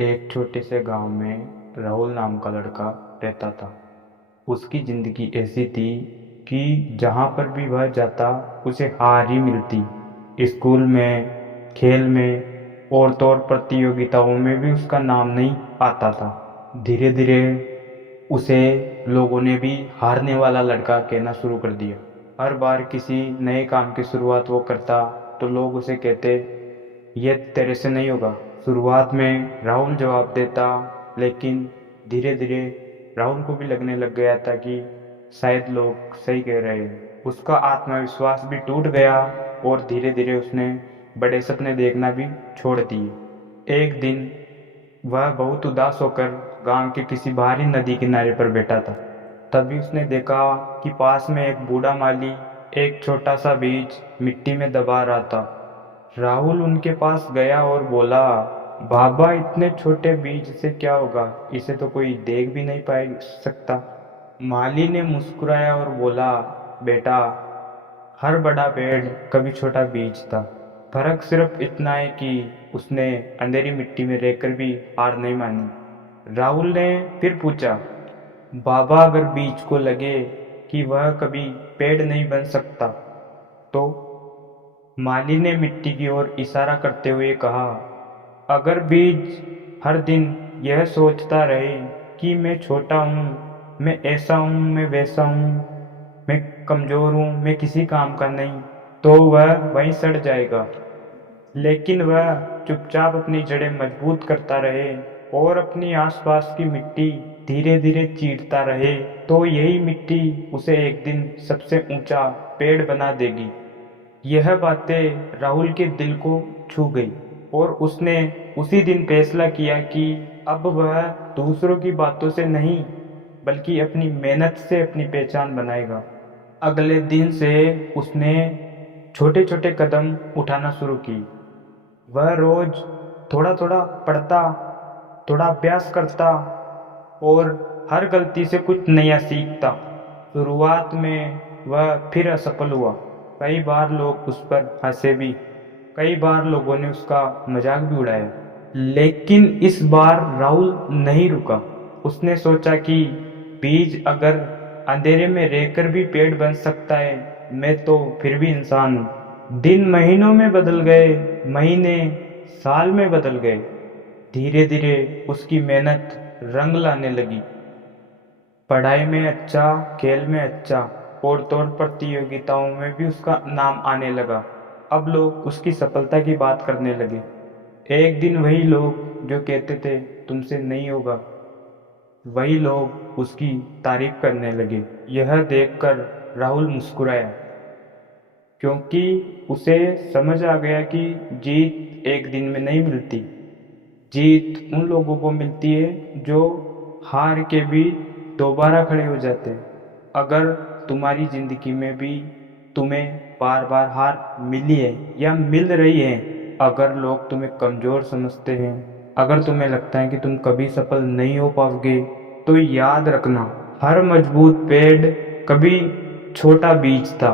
एक छोटे से गांव में राहुल नाम का लड़का रहता था। उसकी ज़िंदगी ऐसी थी कि जहाँ पर भी वह जाता उसे हार ही मिलती। स्कूल में, खेल में और तो और प्रतियोगिताओं में भी उसका नाम नहीं आता था। धीरे धीरे उसे लोगों ने भी हारने वाला लड़का कहना शुरू कर दिया। हर बार किसी नए काम की शुरुआत वो करता तो लोग उसे कहते, ये तेरे से नहीं होगा। शुरुआत में राहुल जवाब देता, लेकिन धीरे धीरे राहुल को भी लगने लग गया था कि शायद लोग सही कह रहे हैं। उसका आत्मविश्वास भी टूट गया और धीरे धीरे उसने बड़े सपने देखना भी छोड़ दिए। एक दिन वह बहुत उदास होकर गांव के किसी बाहरी नदी किनारे पर बैठा था। तभी उसने देखा कि पास में एक बूढ़ा माली एक छोटा सा बीज मिट्टी में दबा रहा था। राहुल उनके पास गया और बोला, बाबा, इतने छोटे बीज से क्या होगा, इसे तो कोई देख भी नहीं पाए सकता। माली ने मुस्कुराया और बोला, बेटा, हर बड़ा पेड़ कभी छोटा बीज था। फर्क सिर्फ इतना है कि उसने अंधेरी मिट्टी में रहकर भी हार नहीं मानी। राहुल ने फिर पूछा, बाबा, अगर बीज को लगे कि वह कभी पेड़ नहीं बन सकता तो? माली ने मिट्टी की ओर इशारा करते हुए कहा, अगर बीज हर दिन यह सोचता रहे कि मैं छोटा हूँ, मैं ऐसा हूँ, मैं वैसा हूँ, मैं कमज़ोर हूँ, मैं किसी काम का नहीं, तो वह वहीं सड़ जाएगा। लेकिन वह चुपचाप अपनी जड़ें मजबूत करता रहे और अपनी आसपास की मिट्टी धीरे धीरे चीरता रहे, तो यही मिट्टी उसे एक दिन सबसे ऊंचा पेड़ बना देगी। यह बातें राहुल के दिल को छू गई और उसने उसी दिन फैसला किया कि अब वह दूसरों की बातों से नहीं, बल्कि अपनी मेहनत से अपनी पहचान बनाएगा। अगले दिन से उसने छोटे छोटे कदम उठाना शुरू की। वह रोज थोड़ा थोड़ा पढ़ता, थोड़ा अभ्यास करता और हर गलती से कुछ नया सीखता। शुरुआत में वह फिर असफल हुआ। कई बार लोग उस पर हंसे भी, कई बार लोगों ने उसका मजाक भी उड़ाया। लेकिन इस बार राहुल नहीं रुका। उसने सोचा कि बीज अगर अंधेरे में रहकर भी पेड़ बन सकता है, मैं तो फिर भी इंसान हूँ। दिन महीनों में बदल गए, महीने साल में बदल गए। धीरे धीरे उसकी मेहनत रंग लाने लगी। पढ़ाई में अच्छा, खेल में अच्छा और तो और प्रतियोगिताओं में भी उसका नाम आने लगा। अब लोग उसकी सफलता की बात करने लगे। एक दिन वही लोग जो कहते थे तुमसे नहीं होगा, वही लोग उसकी तारीफ करने लगे। यह देखकर राहुल मुस्कुराया, क्योंकि उसे समझ आ गया कि जीत एक दिन में नहीं मिलती। जीत उन लोगों को मिलती है जो हार के भी दोबारा खड़े हो जाते हैं। अगर तुम्हारी ज़िंदगी में भी तुम्हें बार बार हार मिली है या मिल रही है, अगर लोग तुम्हें कमज़ोर समझते हैं, अगर तुम्हें लगता है कि तुम कभी सफल नहीं हो पाओगे, तो याद रखना, हर मजबूत पेड़ कभी छोटा बीज था।